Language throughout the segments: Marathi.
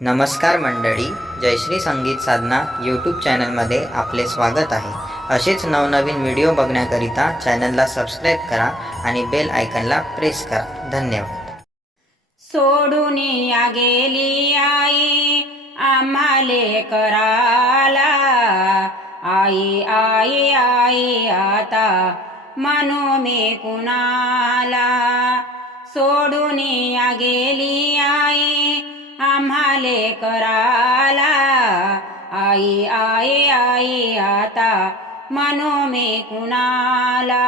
नमस्कार मंडळी, जयश्री संगीत साधना यूट्यूब चॅनलमध्ये आपले स्वागत आहे। असेच नवनवीन व्हिडिओ बघण्याकरिता चॅनलला सबस्क्राईब करा आणि बेल आयकॉनला प्रेस करा। धन्यवाद। सोडून या गेली आई आम्हाले कराला, आई आई आई आता म्हणू मी कुणाला। सोडून या गेली आई आम्हाले कराला, आई आई आई आता म्हणू मी कुणाला।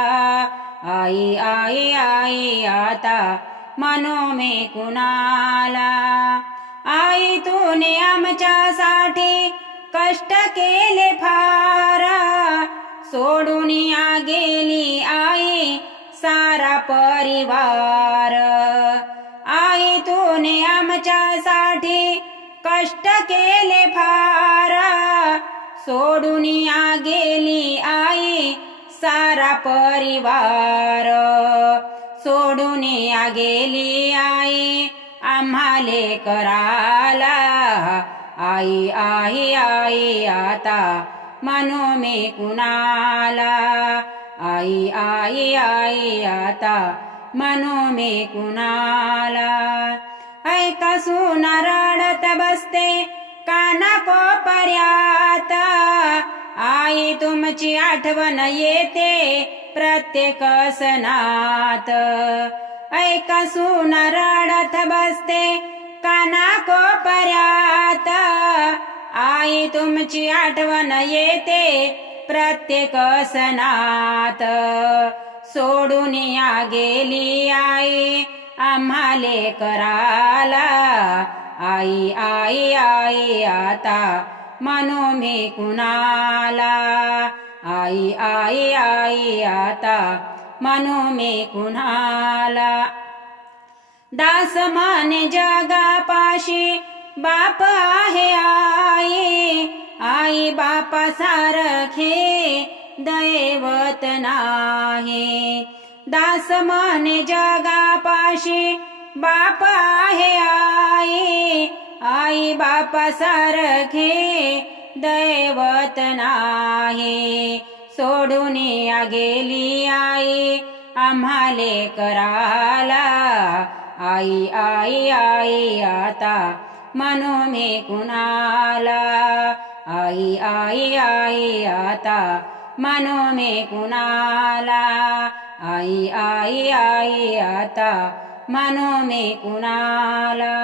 आई आई आई आता म्हणू मी कुणाला। आई तूने आमच्यासाठी कष्ट केले फार, सोडून या गेली आई सारा परिवार। आई तूने आमच्यासाठी कष्ट केले फार, सोडून या गेली आई सारा परिवार। सोडून या गेली आई आम्हाले कराला, आई आई आई आता म्हणू मी कुणाला। आई आई आई आता म्हणू मी कुणाला। ऐका सुना रडत बसते काना कोपऱ्यात, आई तुमची आठवण येते प्रत्येक सणात। ऐका सुना रडत बसते काना कोपऱ्यात, आई तुमची आठवण येते प्रत्येक सणात। सोडून या गेली आई आम्हाले कराला, आई आई आई आता म्हणू मी कुणाला। आई आई आई आता म्हणू मी कुणाला। दास माने जगापाशी बाप आहे आई, आई बापा सारखे दैवत नाही। दास माने जगापाशी बाप आहे आई, आई बापा सारखे दैवत नाही। सोडून या गेली आई आम्हाले कराला, आई आई आई आता म्हणू मी कुणाला। आई आई आई आता म्हणू मी कुणाला। आई आई आई आता म्हणू मी कुणाला।